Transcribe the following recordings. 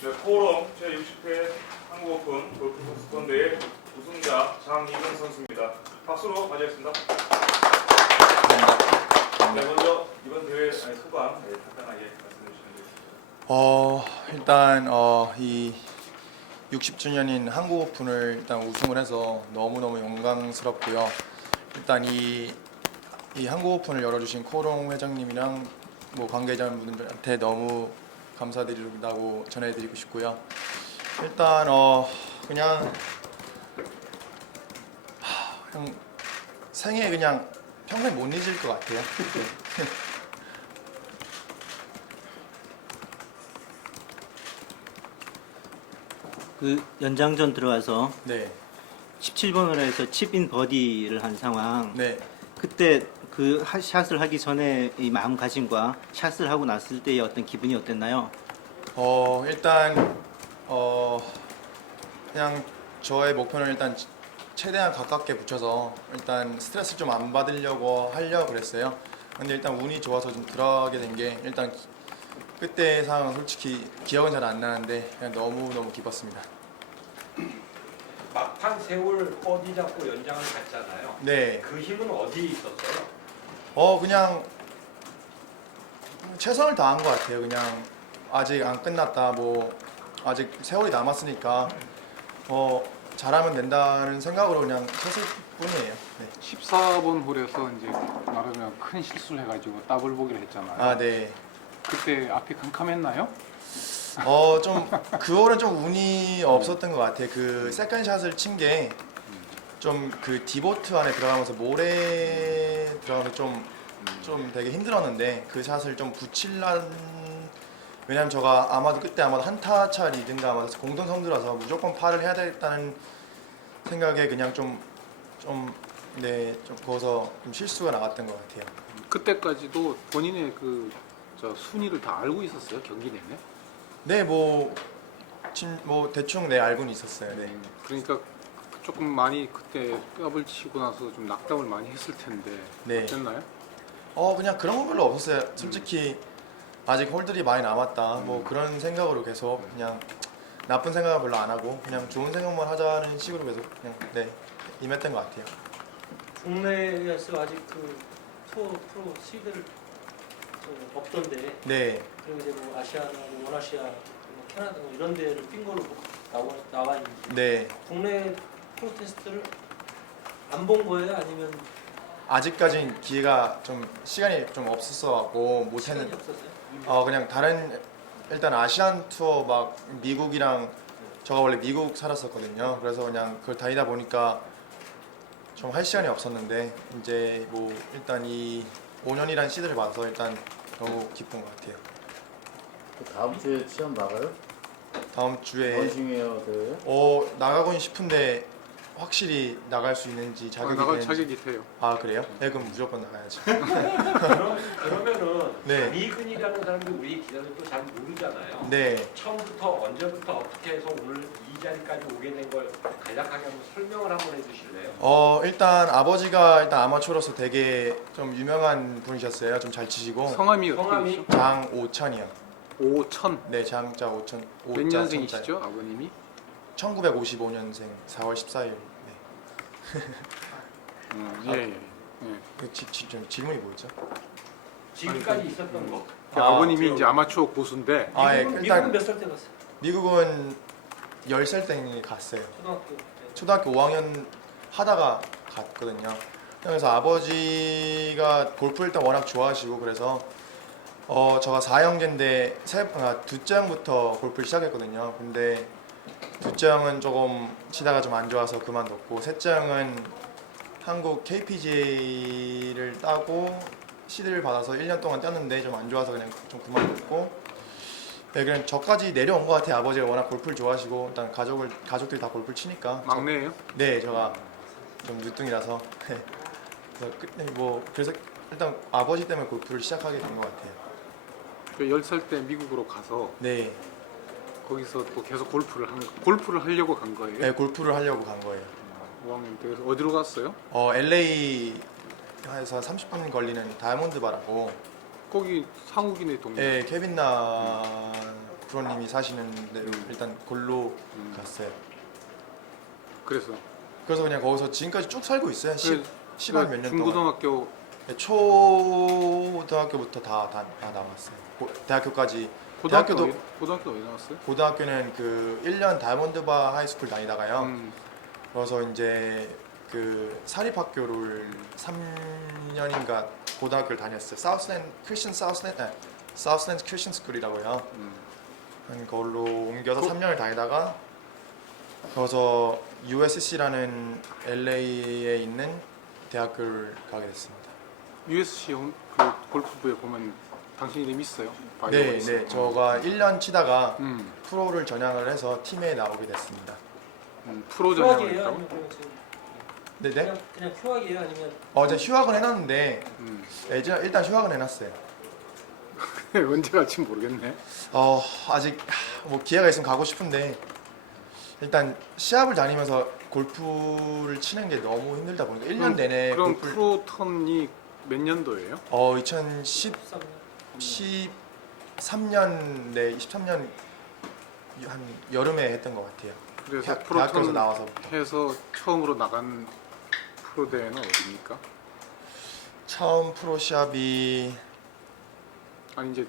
제 네, 포럼 제60회 한국 오픈 골프 선수권대회 우승자 장이근 선수입니다. 박수로 맞이하겠습니다. 네. 네, 먼저 이번 대회 소감 네, 간단하게 말씀해 주시면 되니다 어, 일단 어, 이 60주년인 한국 오픈을 일단 우승을 해서 너무너무 영광스럽고요. 일단 이, 이 한국 오픈을 열어주신 코롱 회장님이랑 뭐 관계자분들한테 너무 감사드리고 전해드리고 싶고요. 일단 어 그냥, 그냥, 그냥 생에 그냥 평생 못 잊을 것 같아요. 그 연장전 들어와서 네. 17번을 해서 칩인 버디를 한 상황. 네. 그때 그 하, 샷을 하기 전에 이 마음가짐과 샷을 하고 났을 때의 어떤 기분이 어땠나요? 어 일단 어 그냥 저의 목표는 일단 최대한 가깝게 붙여서 일단 스트레스 좀 안 받으려고 하려 그랬어요. 근데 일단 운이 좋아서 좀 들어가게 된 게 일단 그때 상황 솔직히 기억은 잘 안 나는데 너무 너무 기뻤습니다. 막판 세월 어디 잡고 연장을 갔잖아요. 네. 그 힘은 어디 있었어요? 어 그냥 최선을 다한 것 같아요. 그냥 아직 안 끝났다. 뭐 아직 세월이 남았으니까 어 잘하면 된다는 생각으로 그냥 최선 뿐이에요. 네. 14번 홀에서 이제 말하면 큰 실수를 해가지고 더블 보기를 했잖아요. 아 네. 그때 앞이 캄캄했나요? 어 좀그 홀은 좀 운이 없었던 것 같아요. 그 세컨샷을 친게 좀그 디보트 안에 들어가면서 모래 음. 들어가서 좀좀 음. 네. 되게 힘들었는데 그 사실 좀 붙일란 부치려는... 왜냐면 하 저가 아마도 그때 아마도 한타차 리든가 아마도 공동 선두라서 무조건 팔을 해야 되겠다는 생각에 그냥 좀 좀 네좀 거서 좀, 네. 좀, 네. 좀, 좀 실수가 나갔던 것 같아요. 그때까지도 본인의 그 순위를 다 알고 있었어요 경기 내내? 네뭐뭐 뭐 대충 내 네, 알고는 있었어요. 네. 네. 그러니까 조금 많이 그때 뼈을 치고 나서 좀 낙담을 많이 했을 텐데 네. 나요어 그냥 그런 건 별로 없었어요. 음. 솔직히 아직 홀들이 많이 남았다. 음. 뭐 그런 생각으로 계속 그냥 나쁜 생각을 별로 안 하고 그냥 좋은 생각만 하자는 식으로 계속 그냥 네 임했던 것 같아요. 국내에서 아직 그 투어 프로 시드 어, 없던데. 네. 그리고 이제 뭐 아시아나 원아시아, 캐나다 뭐 이런 데를 핑거로 나와 나와 있는. 네. 국내 프로테스트를 안 본 거예요? 아니면 아직까지 기회가 좀 시간이 좀 없었어 갖고 못 했는데 어 그냥 다른 일단 아시안 투어 막 미국이랑 저가 원래 미국 살았었거든요. 그래서 그냥 그걸 다니다 보니까 좀 할 시간이 없었는데 이제 뭐 일단 이 5년이란 시대를 봐서 일단 너무 네. 기쁜 것 같아요. 그 다음 주에 시험 나가요? 다음 주에 원심이에요, 그. 네. 어 나가고 싶은데 확실히 나갈 수 있는지 자격이 있는지 아, 나갈 있는지. 자격이 돼요 아 그래요? 네, 그럼 무조건 나가야지 그러면은 미근이라는 네. 사 우리 기자들 또잘 모르잖아요 네 처음부터 언제부터 어떻게 해서 오늘 이 자리까지 오게 된 걸 간략하게 한번 설명을 한번 해주실래요? 어 일단 아버지가 일단 아마추어로서 되게 좀 유명한 분이셨어요 좀 잘 치시고 성함이, 성함이 어떻게 되 장오천이요 오천? 네 장자 오천 몇 년생이시죠 아버님이? 1955년생 4월 14일 아, 예. 그 예. 예. 지, 지, 지, 질문이 뭐였죠? 지까지 있었던 거. 아버님이 아, 버님이 이제 아마추어 고수인데. 미국은, 아, 예. 미국 몇살 때 갔어요? 미국은 1살때 갔어요. 초등학교. 네. 초등학교 5학년 하다가 갔거든요. 그래서 아버지가 골프 일단 워낙 좋아하시고 그래서 어가 4형제인데 셋 아, 둘째 부터골프 시작했거든요. 근데 둘째 형은 조금 치다가 좀 안 좋아서 그만뒀고 셋째 형은 한국 KPGA를 따고 시드를 받아서 1년 동안 뛰었는데 좀 안 좋아서 그냥 좀 그만뒀고 네, 그냥 저까지 내려온 것 같아요 아버지가 워낙 골프를 좋아하시고 일단 가족을, 가족들이 다 골프를 치니까 막내예요? 저, 네 제가 좀 늦둥이라서 뭐, 그래서, 뭐, 일단 아버지 때문에 골프를 시작하게 된 것 같아요 그 10살 때 미국으로 가서 네. 거기서 또 계속 골프를 한, 골프를 하려고 간 거예요. 네, 골프를 하려고 간 거예요. 5학년 어, 때 어디로 갔어요? 어, LA에서 30분 걸리는 다이아몬드 바라고. 거기 상욱이네 동네. 네, 케빈 나 음. 로님이 사시는 데로 음. 일단 골로 음. 갔어요. 그래서. 그래서 그냥 거기서 지금까지 쭉 살고 있어요. 그래, 몇년 중고등학교. 네, 초등학교부터 다 다 다, 다, 남았어요. 고, 대학교까지. 고등학교도 고등학교 어디 나왔어요? 고등학교는, 고등학교는 그 1년 다이몬드바 하이스쿨 다니다가요. 음. 그래서 이제 그 사립학교를 음. 3년인가 고등학교를 다녔어요. 사우스랜 크리스천 사우스랜사우스랜 네. 크리스천 스쿨이라고요. 음. 걸로 옮겨서 고, 년을 다니다가 그래서 USC라는 LA에 있는 대학교를 가게 됐습니다. USC 그, 골프부에 보면 당신 이름 있어요? 네, 네. 어. 저가 음. 1년 치다가 음. 프로를 전향을 해서 팀에 나오게 됐습니다. 음, 프로 전향 지금... 네, 네. 그냥, 그냥, 휴학이에요, 아니면? 어, 어 네. 제가 휴학은 해놨는데, 음. 네, 일단 휴학은 해놨어요. 언제 갈지 모르겠네. 어, 아직 뭐 기회가 있으면 가고 싶은데 일단 시합을 다니면서 골프를 치는 게 너무 힘들다 보니까 1년 그럼, 내내 그럼 골프... 프로 턴이 몇 년도예요? 어, 2 0 1 13년 내 네, 13년 한 여름에 했던 것 같아요. 그래서 대학, 프로에서 나서 처음으로 나간 프로 대회는 어디입니까? 처음 프로 시합이 아니 이제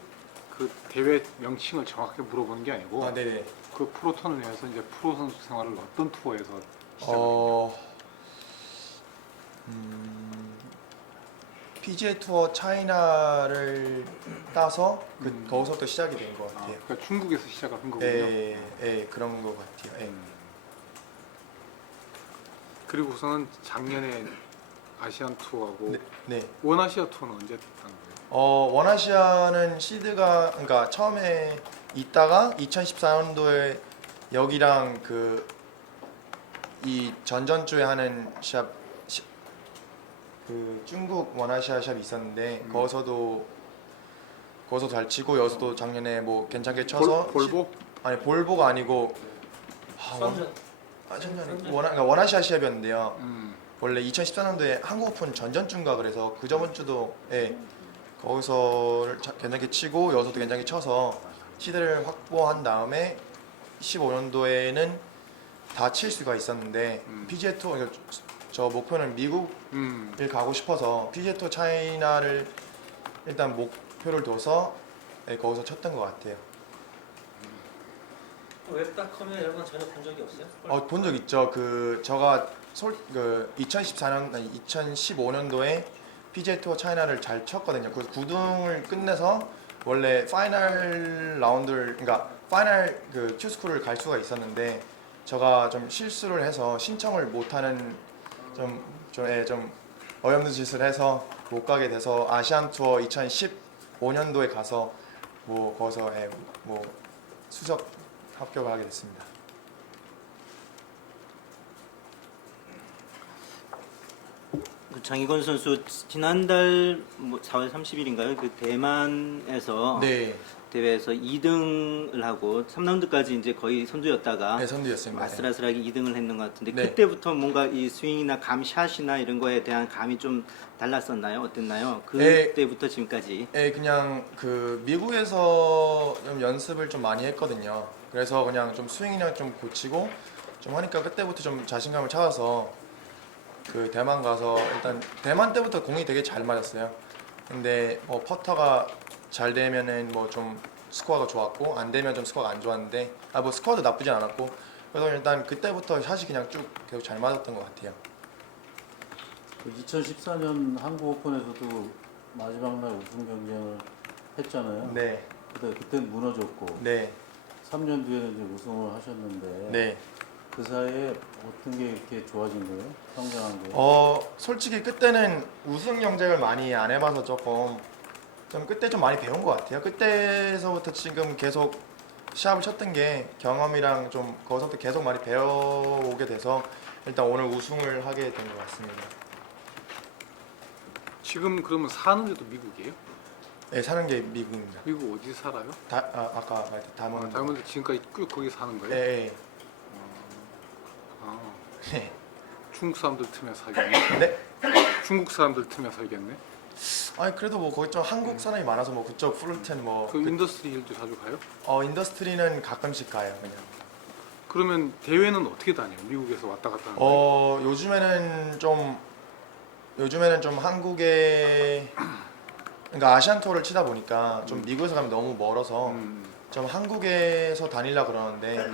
그 대회 명칭을 정확히 물어보는 게 아니고 아, 그 프로 턴을 해서 이제 프로 선수 생활을 어떤 투어에서 시작했나요? EJ 투어 차이나를 따서 그더 음. 거기서 또 시작이 된 것 같아요. 아, 그러니까 중국에서 시작한 거군요. 예, 그런 것 같아요. 음. 네. 그리고서는 작년에 아시안 투어하고 네, 네. 원 아시아 투어는 언제 했던 어, 원 아시아는 시드가 그러니까 처음에 있다가 2014년도에 여기랑 그 이 전전주에 하는 샵그 중국 원아시아샵이 있었는데 음. 거기서도 거서잘 치고 여기서도 작년에 뭐 괜찮게 볼, 쳐서 볼, 볼보 시, 아니 볼보가 아니고 네. 하, 선전 아 잠시만요. 선전 원아 그러니까 원아시아 시합이었는데요. 음. 원래 2014년도에 한국 오 전전 중가 그래서 그 음. 저번 주도 예 거기서 음. 자, 괜찮게 치고 여서도 괜찮게 네. 음. 쳐서 시대를 확보한 다음에 15년도에는 다 칠 수가 있었는데 음. p g 그러니까, 저 목표는 미국을 음. 가고 싶어서 피제 a 차이나를 일단 목표를 둬서 거기서 쳤던 것 같아요. 음. 웹닷컴에 여러 번 전혀 본 적이 없어요? 어본적 있죠. 그 제가 솔그 2014년 2015년도에 피제 a 차이나를 잘 쳤거든요. 그래서 구등을 음. 끝내서 원래 파이널 라운드 그러니까 파이널 그 큐스쿨을 갈 수가 있었는데 저가좀 실수를 해서 신청을 못 하는 좀, 좀, 예, 좀어이없 짓을 해서 못 가게 돼서 아시안 투어 2015년도에 가서 뭐 거기서 예, 뭐 수석 합격을 하게 됐습니다. 그 장희건 선수 지난달 뭐 4월 30일인가요? 그 대만에서 네. 대회에서 2등을 하고 3라운드까지 이제 거의 선두였다가 네, 선두였습니다. 아슬아슬하게 네. 2등을 했는 것 같은데 네. 그때부터 뭔가 이 스윙이나 감 샷이나 이런 거에 대한 감이 좀 달랐었나요? 어땠나요? 그때부터 지금까지? 네, 네 그냥 그 미국에서 좀 연습을 좀 많이 했거든요. 그래서 그냥 좀 스윙이나 좀 고치고 좀 하니까 그때부터 좀 자신감을 찾아서 그 대만 가서 일단 대만 때부터 공이 되게 잘 맞았어요. 근데 뭐 퍼터가 잘 되면은 뭐 좀 스코어가 좋았고 안 되면 좀 스코어가 안 좋았는데 아 뭐 스코어도 나쁘진 않았고 그래서 일단 그때부터 샷이 그냥 쭉 계속 잘 맞았던 것 같아요. 2014년 한국 오픈에서도 마지막 날 우승 경쟁을 했잖아요. 네. 그때 그때 무너졌고. 네. 3년 뒤에는 우승을 하셨는데. 네. 그 사이에 어떤 게 이렇게 좋아진 거예요? 성장한 거예요? 어, 솔직히 그때는 우승 경쟁을 많이 안 해봐서 조금 저는 그때 좀 많이 배운 것 같아요. 그때서부터 지금 계속 시합을 쳤던 게 경험이랑 좀거기서부 계속 많이 배워오게 돼서 일단 오늘 우승을 하게 된 것 같습니다. 지금 그러면 사는 데도 미국이에요? 네, 사는 게 미국입니다. 미국 어디 살아요? 다, 아, 까 말했던 다몬드. 아, 다문데 지금까지 꼭 거기 사는 거예요? 네. 아, 아. 중국 사람들 틈에 살겠 네? 중국 사람들 틈에 살겠네. 아니 그래도 뭐 거기 좀 한국 사람이 음. 많아서 뭐 그쪽 풀루텐 뭐. 그 인더스트리 일도 자주 가요? 어 인더스트리는 가끔씩 가요 그냥. 그러면 대회는 어떻게 다녀요? 미국에서 왔다 갔다 하는 거? 어 데이터? 요즘에는 좀 음. 요즘에는 좀 한국에 그러니까 아시안 투어를 치다 보니까 음. 좀 미국에서 가면 너무 멀어서 음. 좀 한국에서 다닐라 그러는데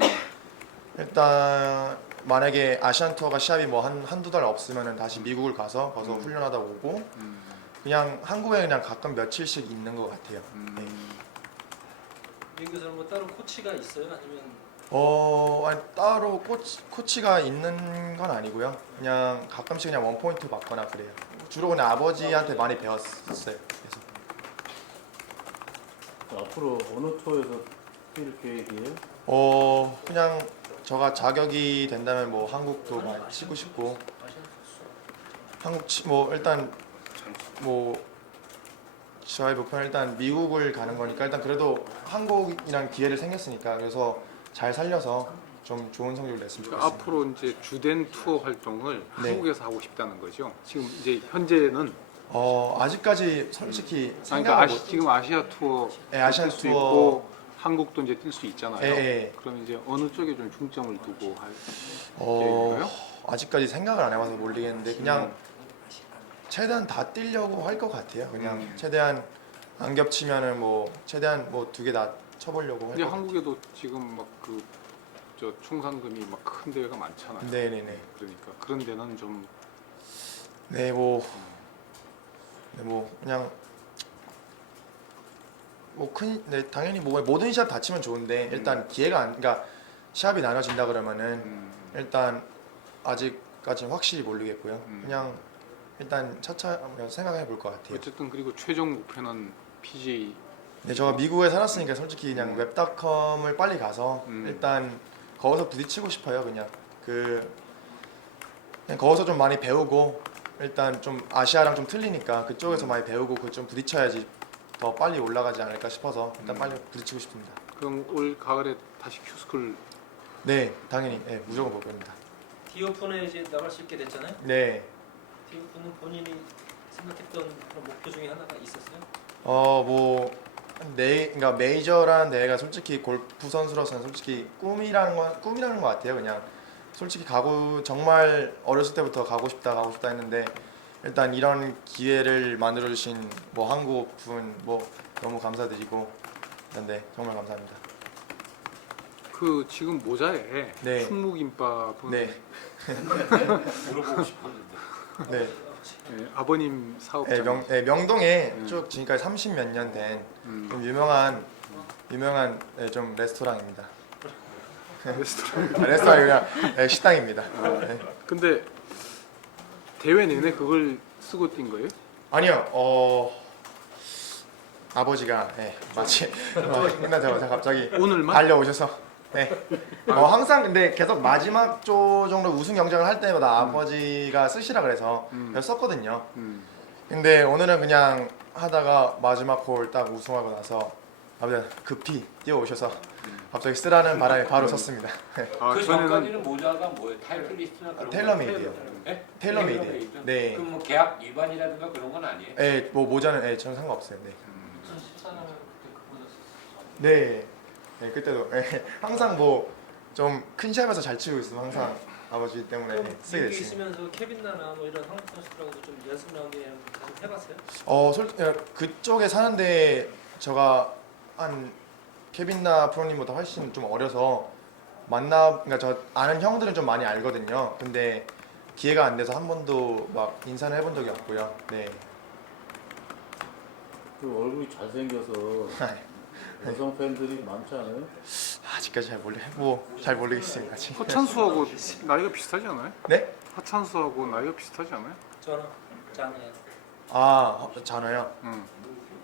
일단 만약에 아시안 투어가 시합이 뭐 한 한두 달없으면 다시 음. 미국을 가서 거서 음. 훈련하다 오고 음. 그냥 한국에 그냥 가끔 며칠씩 있는 것 같아요. 음. 네. 교수님 따로 코치가 있어요? 아니면 어 아니, 따로 코치, 코치가 있는 건 아니고요. 그냥 가끔씩 그냥 원 포인트 받거나 그래요. 주로 그냥 아버지한테 아버지 네. 많이 배웠어요. 그래서 네. 앞으로 어느 투에서이에요어 그냥 저가 자격이 된다면 뭐 한국도 막 아, 뭐 치고 아시는, 싶고 아시는, 아시는. 한국 치, 뭐 일단 뭐 저의 목표는 일단 미국을 가는 거니까 일단 그래도 한국이란 기회를 생겼으니까 그래서 잘 살려서 좀 좋은 성적을 냈으면 좋겠습니다. 그 앞으로 이제 주된 투어 활동을 네. 한국에서 하고 싶다는 거죠. 지금 이제 현재는 어, 아직까지 솔직히 음, 그러니까 아시, 지금 해야. 아시아, 아시아 투어 아시아 투어 한국도 이제 뛸 수 있잖아요. 네. 그럼 이제 어느 쪽에 좀 중점을 두고 할계인가요 어, 아직까지 생각을 안 해봐서 모르겠는데 그냥 음. 최대한 다뛸려고 할 것 같아요. 그냥 음. 최대한 안 겹치면은 뭐 최대한 뭐 두 개 다 쳐보려고. 근데 한국에도 같아요. 지금 막 그 저 총상금이 막큰 대회가 많잖아요. 네네네. 그러니까 그런 데는 좀. 네 뭐. 음. 네, 뭐 그냥 뭐큰 네, 당연히 뭐 모든 샷 다치면 좋은데 일단 음. 기회가 안 그러니까 샷이 나눠진다 그러면은 음. 일단 아직까지는 확실히 모르겠고요. 음. 그냥 일단 차차 생각해 볼것 같아요. 어쨌든 그리고 최종 목표는 PJ. 네, 제가 미국에 살았으니까 솔직히 그냥 음. 웹닷컴을 빨리 가서 음. 일단 거기서 부딪히고 싶어요. 그냥 그 그냥 거기서 좀 많이 배우고 일단 좀 아시아랑 좀 틀리니까 그쪽에서 음. 많이 배우고 그 좀 부딪혀야지 더 빨리 올라가지 않을까 싶어서 일단 음. 빨리 부딪히고 싶습니다. 그럼 올 가을에 다시 큐스쿨? 네, 당연히 네, 무조건 음. 볼 겁니다. 디오프는 이제 나갈 수 있게 됐잖아요. 네. 대분은 본인이 생각했던 그런 목표 중에 하나가 있었어요? 어뭐 내, 그러 그러니까 메이저라는 가 솔직히 골프 선수로서는 솔직히 꿈이라는 건 꿈이라는 것 같아요. 그냥 솔직히 가고 정말 어렸을 때부터 가고 싶다 가고 싶다 했는데 일단 이런 기회를 만들어 주신 뭐 한국 분, 뭐 너무 감사드리고 그런데 네, 정말 감사합니다. 그 지금 모자에 충무김밥 네. 네. 예, 아버님 사업장. 네, 명, 예, 동에 네. 쭉 지금까지 30 몇 년 된, 음. 좀 유명한, 와. 유명한, 예, 좀 레스토랑입니다. 레스토랑. 아, 레스토랑 그냥 예, 아, 네, 당입니다 근데 대회 내내 그걸 쓰고 뛴 거예요? 아니요, 어, 아버지가 네, 마치 끝나자마 갑자기 오려오셔서 네. 어, 뭐 항상 근데 계속 마지막 조 정도 우승 경쟁을 할 때마다 음. 아버지가 쓰시라 그래서 음. 썼거든요. 근데 오늘은 그냥 하다가 마지막 홀 딱 우승하고 나서 아버지 급히 뛰어오셔서 갑자기 쓰라는 바람에 바로 네. 썼습니다. 아, 그 저는... 전까지는 모자가 뭐예요? 타이리스트나 그런 아, 텔러메이드요. 그런 네? 텔러메이드. 네. 그럼 뭐 계약 위반이라든가 그런 건 아니에요? 네, 뭐 모자는 네, 저는 상관없어요 네. 네, 그때도 항상 뭐 좀 큰 시합에서 잘 치고 있으면 항상 네. 아버지 때문에 네, 쓰게 됐습니다. 여기 있으면서 케빈나나 뭐 이런 한국 선수들하고도 좀 연습 나오게 해봤어요? 어, 솔직히 그쪽에 사는데 제가 한 케빈나 프로님보다 훨씬 좀 어려서 만나, 그러니까 저 아는 형들은 좀 많이 알거든요. 근데 기회가 안 돼서 한 번도 막 인사를 해본 적이 없고요. 네. 그 얼굴이 잘 생겨서. 여성 네. 팬들이 많지 않아요? 아직까지 잘 몰래 뭐잘 모르겠어요. 아직. 허찬수하고 나이가 비슷하지 않아요? 네? 허찬수하고 나이가 비슷하지 않아요? 잔아. 전화. 아 잔아요. 응.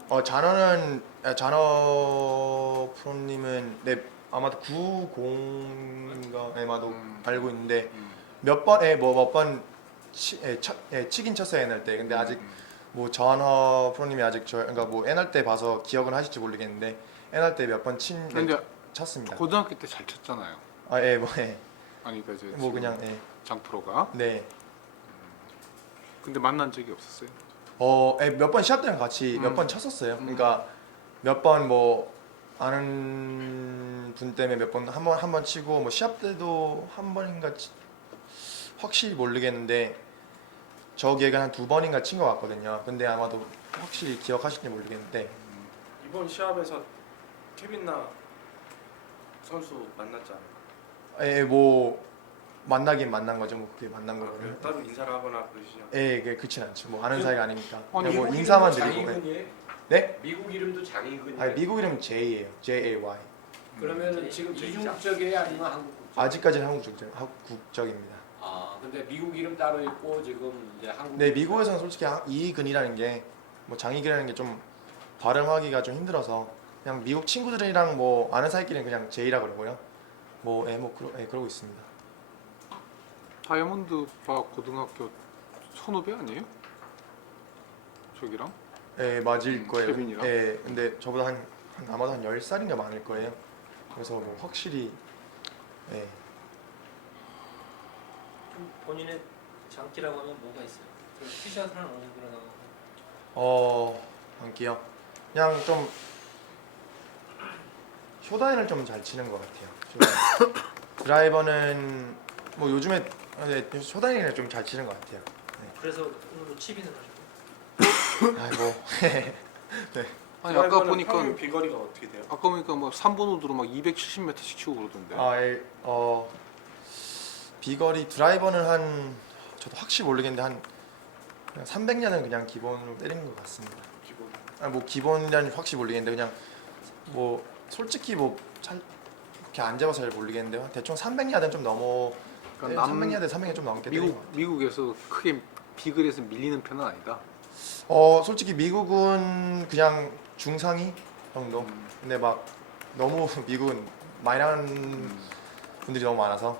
어 잔아는 잔아 전화 프로님은 네, 아마도 9 0가 아마도 음. 알고 있는데 음. 몇 번에 뭐 몇번 예, 뭐몇번 치, 예, 처, 예, 치긴 쳤어요 옛날 때. 근데 아직 음. 뭐 잔아 프로님이 아직 저 그러니까 뭐 옛날 때 봐서 기억은 하실지 모르겠는데. 옛날 때 몇 번 친 네, 쳤습니다. 고등학교 때 잘 쳤잖아요. 아 예, 네, 뭐 네. 아니 까이뭐 그냥 장프로가. 네. 네. 음. 근데 만난 적이 없었어요. 어, 예, 네, 몇번 시합 때랑 같이 음. 몇번 쳤었어요. 음. 그러니까 몇 번 뭐 아는 분 때문에 몇 번한번한 번 치고 뭐 시합 때도 한 번인가 확실 모르겠는데 저기회 한두 번인가 친 것 같거든요. 근데 아마도 확실히 기억하실지 모르겠는데 음. 이번 시합에서 케빈나 선수 만났잖아. 예, 뭐 만나긴 만난 거죠. 뭐 그게 만난 아, 거 같아요. 따로 인사를 하거나 그러시죠. 예, 그 그렇진 않죠. 뭐 아는 그... 사이가 아니니까. 그냥 아, 뭐 인사만 드리고. 장이군이에요? 네? 미국 이름도 장이근이에 미국 이름 J예요. J A Y. 음. 그러면은 지금 이중적에요 아니면 한국 아직까지 한국 국적, 입니다 아, 근데 미국 이름 따로 있고 지금 이제 한국 네, 국적이에요. 미국에서는 솔직히 이근이라는 게 뭐 장이이라는 게 좀 발음하기가 좀 힘들어서 그냥 미국 친구들이랑 뭐 아는 사이끼리는 그냥 제이라 그러고요. 뭐에뭐 예뭐 그러 예고 있습니다. 다이아몬드 바 고등학교 선후배 아니에요? 저기랑? 예 맞을 음, 거예요. 케빈이랑? 예 근데 저보다 한, 아마도 한 열 살인가 많을 거예요. 그래서 뭐 확실히 예. 본인의 장기라고 하면 뭐가 있어요? 티셔츠랑 어느 정도나? 어 장기요? 그냥 좀 쇼다인을 좀 잘 치는 것 같아요. 드라이버는 뭐 요즘에 소다인을 네, 좀잘 치는 것 같아요. 네. 그래서 오늘 치이는 아니 뭐. 뭐 네. 아니 아까 보니까 평... 비거리가 어떻게 돼요? 아까 보니까 뭐 3번 우드로 막 270m씩 치고 그러던데. 아, 예, 어 비거리 드라이버는 한 저도 확실히 모르겠는데 한 그냥 300년은 그냥 기본으로 때리는 것 같습니다. 기본. 아뭐 기본이라 확실히 모르겠는데 그냥 뭐 솔직히 뭐잘 그렇게 안 잡아서 잘모르겠는데 대충 3 0 0야드좀 넘어. 300야드 3 0 0야좀 넘게. 미국 미국에서 크게 비글에서 밀리는 편은 아니다. 어 솔직히 미국은 그냥 중상위 정도. 음. 근데 막 너무 미국은 마이너한 음. 분들이 너무 많아서.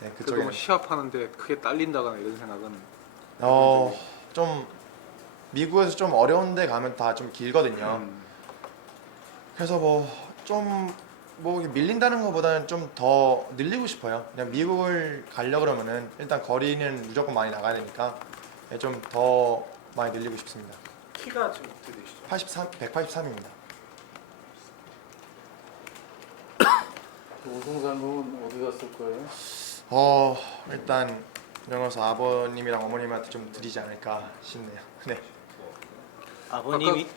네, 그쪽에 시합하는데 크게 딸린다거나 이런 생각은. 어, 좀 미국에서 좀 어려운데 가면 다 좀 길거든요. 음. 그래서 뭐 좀뭐 밀린다는 것보다는 좀 더 늘리고 싶어요. 그냥 미국을 가려 그러면은 일단 거리는 무조건 많이 나가야 되니까 좀 더 많이 늘리고 싶습니다. 키가 지 83, 183입니다. 우승산은 어디 갔을 거예요? 어 일단 영어서 아버님이랑 어머님한테 좀 드리지 않을까 싶네요. 네. 아버님이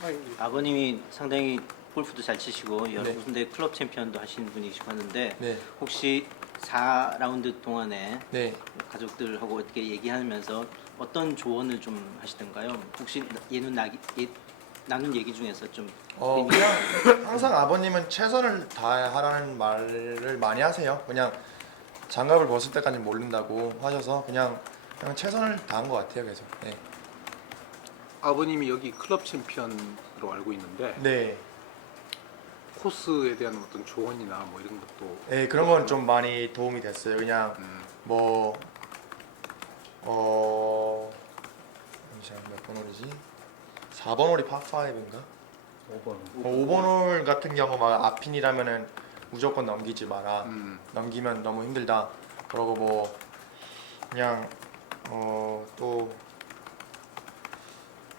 아까, 네. 아버님이 상당히 골프도 잘 치시고 여러 네. 군데 클럽 챔피언도 하시는 분이시고 하는데 네. 혹시 4라운드 동안에 네. 가족들하고 어떻게 얘기하면서 어떤 조언을 좀 하시던가요? 혹시 얘는 나, 얘, 나눈 얘기 중에서 좀 어, 그냥 항상 아버님은 최선을 다하라는 말을 많이 하세요. 그냥 장갑을 벗을 때까지 모른다고 하셔서 그냥, 그냥, 최선을 다한 것 같아요. 계속. 네. 아버님이 여기 클럽 챔피언으로 알고 있는데 네. 코스에 대한 어떤 조언이나 뭐 이런 것도 예 네, 그런 건좀 어, 많이 도움이 됐어요 그냥 음. 뭐어 잠 몇번 홀이지 4번 홀이 파5인가 5번 어, 뭐, 번홀 같은 경우 막앞핀이라면 무조건 넘기지 마라 음. 넘기면 너무 힘들다 그러고 뭐 그냥 어또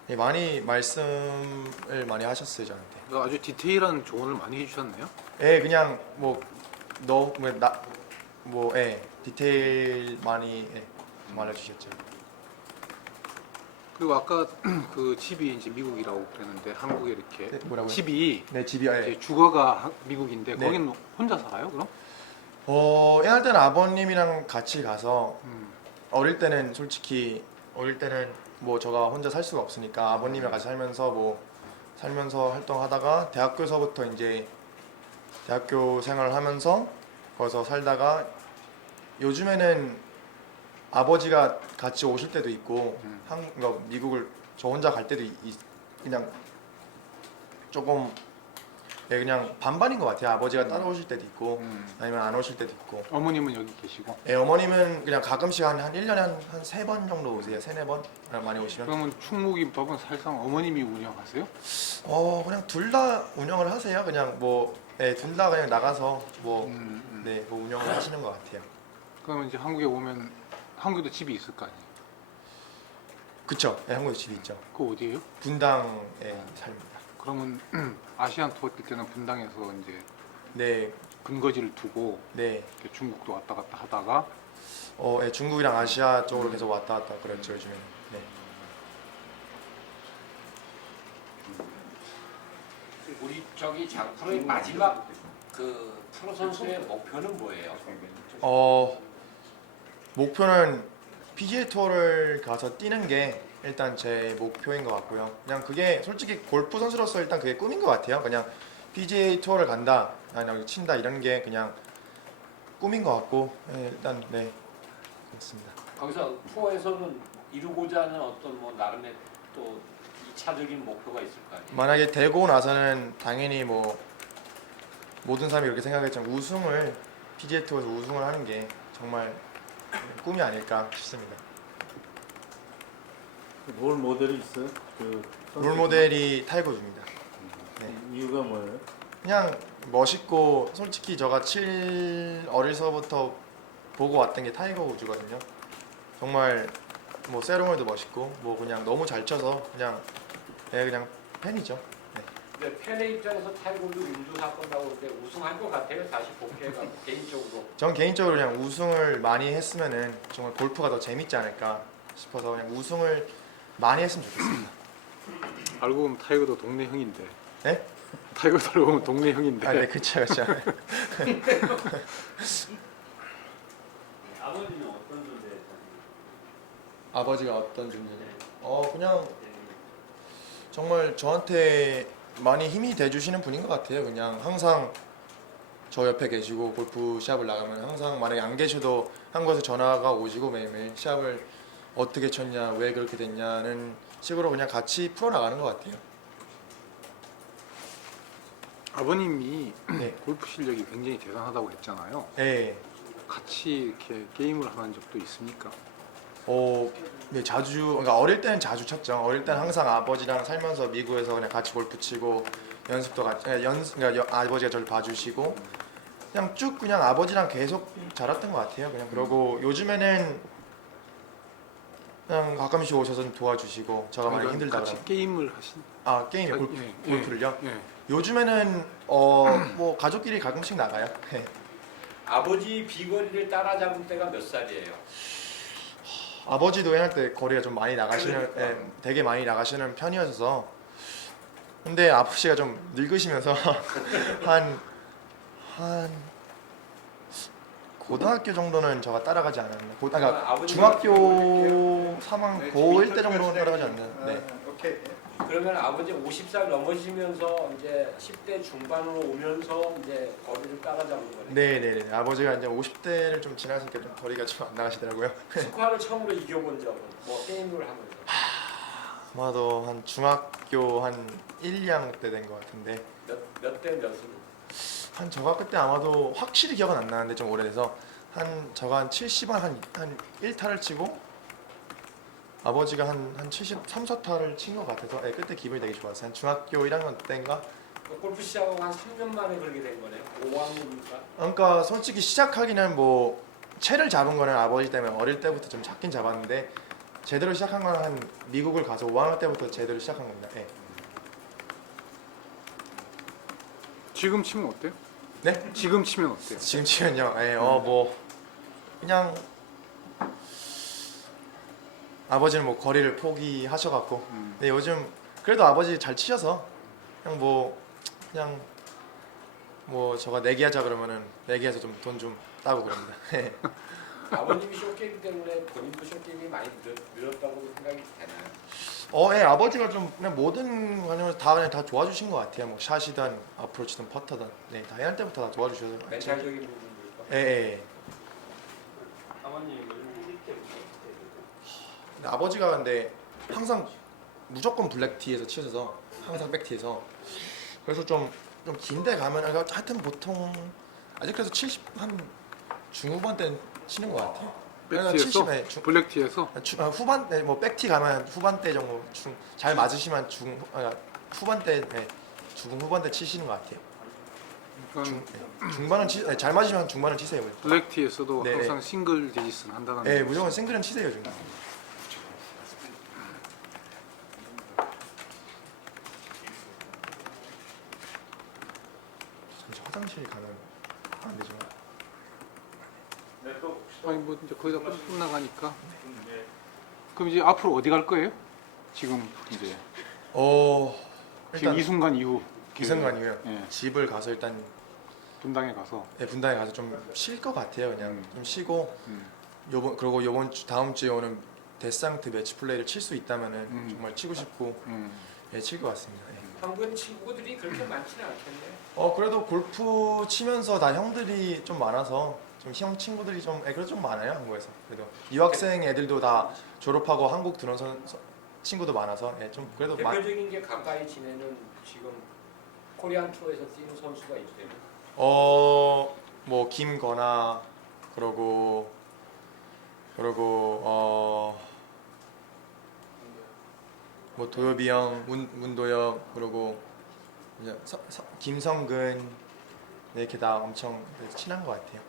예, 많이 말씀을 많이 하셨어요 저는 아주 디테일한 조언을 많이 해주셨네요. 예, 그냥 뭐 너무 뭐, 나 뭐 예, 디테일 많이 말해주셨죠. 예, 음. 그리고 아까 그 집이 이제 미국이라고 그랬는데 한국에 이렇게 네, 집이 네 집이 예. 주거가 하, 미국인데 거기 네. 혼자 살아요? 그럼? 어, 옛날 예, 때는 아버님이랑 같이 가서 음. 어릴 때는 솔직히 어릴 때는 뭐 저가 혼자 살 수가 없으니까 네. 아버님이랑 같이 살면서 뭐 살면서 활동하다가 대학교서부터 이제 대학교 생활 하면서 거기서 살다가 요즘에는 아버지가 같이 오실 때도 있고 한국, 그러니까 미국을 저 혼자 갈 때도 이, 그냥 조금 예, 네, 그냥 반반인 것 같아요. 아버지가 음. 따라오실 때도 있고, 음. 아니면 안 오실 때도 있고. 어머님은 여기 계시고. 예, 네, 어머님은 그냥 가끔씩 한한 한 1년에 한세번 한 정도 오세요. 세네 음. 번 많이 오시면. 네, 그러면 충무김밥은 사실상 어머님이 운영하세요? 어, 그냥 둘 다 운영을 하세요. 그냥 뭐, 네, 둘다 그냥 나가서 뭐, 음, 음. 네, 뭐 운영을 아, 하시는 것 같아요. 그러면 이제 한국에 오면 한국에도 집이 있을 거 아니에요? 그쵸. 예, 네, 한국에 집이 있죠. 그 어디예요? 분당에 네, 살고. 그러면 아시안 투어 때는 분당에서 이제 네. 근거지를 두고 네. 중국도 왔다 갔다 하다가 어, 네. 중국이랑 아시아 쪽으로 음. 계속 왔다 갔다 그랬죠 요 음. 네. 우리 저기 자프의 마지막, 마지막 그 프로 선수의 선수? 목표는 뭐예요? 선수는? 어 목표는 p g 투어를 가서 뛰는 게 일단 제 목표인 것 같고요. 그냥 그게 솔직히 골프 선수로서 일단 그게 꿈인 것 같아요. 그냥 PGA 투어를 간다, 아니면 친다 이런 게 그냥 꿈인 것 같고 네, 일단 네 그렇습니다. 거기서 투어에서는 이루고자 하는 어떤 뭐 나름의 또 이차적인 목표가 있을 거요 만약에 되고 나서는 당연히 뭐 모든 사람이 이렇게 생각했지 우승을 PGA 투어에서 우승을 하는 게 정말 꿈이 아닐까 싶습니다. 롤 모델이 있어요? 그롤 모델이 타이거 중입니다. 음. 네. 그 이유가 뭐예요? 그냥 멋있고 솔직히 제가 7 어릴서부터 보고 왔던 게 타이거 우즈거든요. 정말 뭐 세롱월도 멋있고 뭐 그냥 너무 잘 쳐서 그냥 예 그냥 팬이죠. 네, 네 팬의 입장에서 탈골도 윤주 사건이라고 우승할 것 같아요? 다시 복귀가 개인적으로 전 개인적으로 그냥 우승을 많이 했으면 정말 골프가 더 재밌지 않을까 싶어서 그냥 우승을 많이 했으면 좋겠습니다. 알고 보면 타이거도 동네 형인데. 네? 타이거도 알고 보면 동네 형인데. 아, 네, 그렇죠, 그렇죠. 아버지는 어떤 존재? 아버지가 어떤 존재? 어, 그냥 정말 저한테 많이 힘이 돼주시는 분인 것 같아요. 그냥 항상 저 옆에 계시고 골프 시합을 나가면 항상 만약안 계셔도 한 곳에 전화가 오시고 매일매일 시합을 어떻게 쳤냐 왜 그렇게 됐냐는 식으로 그냥 같이 풀어나가는 것 같아요 아버님이 네. 골프 실력이 굉장히 대단하다고 했잖아요 네. 같이 이렇게 게임을 하는 적도 있습니까? 어, 네, 자주 그러니까 어릴 때는 자주 쳤죠 어릴 때는 항상 아버지랑 살면서 미국에서 그냥 같이 골프 치고 연습도 같이 연, 그러니까 아버지가 절 봐주시고 그냥 쭉 그냥 아버지랑 계속 자랐던 것 같아요 그냥 그러고 음. 요즘에는 가끔씩 오셔서 도와주시고 제가 많이 힘들다. 같이 그러면. 게임을 하신? 아 게임 골, 골프, 네. 프를요 예. 네. 요즘에는 어뭐 가족끼리 가끔씩 나가요. 아버지 비거리를 따라잡은 때가 몇 살이에요? 아버지도 옛날 때 거리가 좀 많이 나가시는 에, 되게 많이 나가시는 편이어서 근데 아프씨가 좀 늙으시면서 한한 한... 고등학교 정도는 제가 따라가지 않았는 그러니까, 그러니까 중학교 3학 네. 고1 때 정도는 네. 따라가지 않는 네. 오케이 그러면 아버지 50살 넘으시면서 이제 10대 중반으로 오면서 이제 거리를 따라잡은 거네요 네네네 네. 아버지가 이제 50대를 좀 지나서 좀 거리가 좀 안 나가시더라고요 축구를 처음으로 이겨본 적뭐 게임을 하면서 아마도 한 중학교 한 1, 2학 때된 것 같은데 몇대몇 몇, 몇대 한 저가 그때 아마도 확실히 기억은 안 나는데 좀 오래돼서 한 저가 한 70원 한한 1타를 치고 아버지가 한한 한, 한 73타를 친 것 같아서 예, 네, 그때 기분이 되게 좋았어요. 중학교 1학년 때인가? 골프 시작하고 한 3년 만에 그렇게 된 거네요. 5학년인가? 그러니까 솔직히 시작하기는 뭐 채를 잡은 거는 아버지 때문에 어릴 때부터 좀 작긴 잡았는데 제대로 시작한 건 한 미국을 가서 5학년 때부터 제대로 시작한 겁니다. 네. 지금 치면 어때요? 네? 지금 치면 어때요? 지금 치면요. 예. 어뭐 음. 그냥 아버지는 뭐 거리를 포기하셔 갖고. 음. 네, 요즘 그래도 아버지 잘 치셔서 그냥 뭐 그냥 뭐 저가 내기하자 그러면은 내기해서 좀 돈 좀 따고 그럽다 아버님이 쇼게임 때문에 본인도 쇼게임이 많이 늘었다고 생각이 되나요? 어, 예, 아버지가 좀 모든 관념에다다 도와주신 것 같아요. 뭐 샷이든 아프로치든 퍼터든 네, 다이한 때부터 다 도와주셔서. 멘탈적인 부분도 아, 예, 아버지가 근데 항상 무조건 블랙티에서 치셔서 항상 백티에서 그래서 좀좀 긴데 가면 하여튼 보통 아직 그래서 70 한 중후반 때는 신은 것 같아요. 아, 그러니까 백티에서 중, 블랙티에서 중, 후반 네, 뭐 백티 가면 후반 때 정도 중, 잘 맞으시면 중 후반 때중 네, 후반 때 치시는 것 같아요. 중, 그러니까 반은잘 네, 맞으시면 중반은 치세요. 블랙티에서도 네. 항상 싱글 디지스 한다는. 네, 무조건 네. 네, 싱글은 치세요 중간. 화장실 가나. 뭐 이제 거의 다 끝나가니까. 네. 그럼 이제 앞으로 어디 갈 거예요? 지금 어, 이제. 지금 이 순간 이후. 이 순간 이후 예. 집을 가서 일단 분당에 가서. 예, 분당에 가서 좀 쉴 것 같아요. 그냥 음. 좀 쉬고 음. 번 그리고 요번 주 다음 주에 오는 데스상트 매치 플레이를 칠 수 있다면은 음. 정말 치고 싶고 음. 예, 칠습니다 예. 음. 방금 친구들이 그렇게 음. 많지는 않겠네요. 어 그래도 골프 치면서 다 형들이 좀 많아서 좀형 친구들이 좀 애교 예, 좀 많아요 한국에서 그래도 유학생 애들도 다 졸업하고 한국 들어선 친구도 많아서 예, 좀 그래도 대표적인 많... 게 가까이 지내는 지금 코리안 투에서 뛰는 선수가 있대요. 어뭐 김건아 그러고 그러고 어뭐 도엽이 형 문, 문도엽 그러고 이제 서, 서, 김성근 이렇게 다 엄청 친한 것 같아요.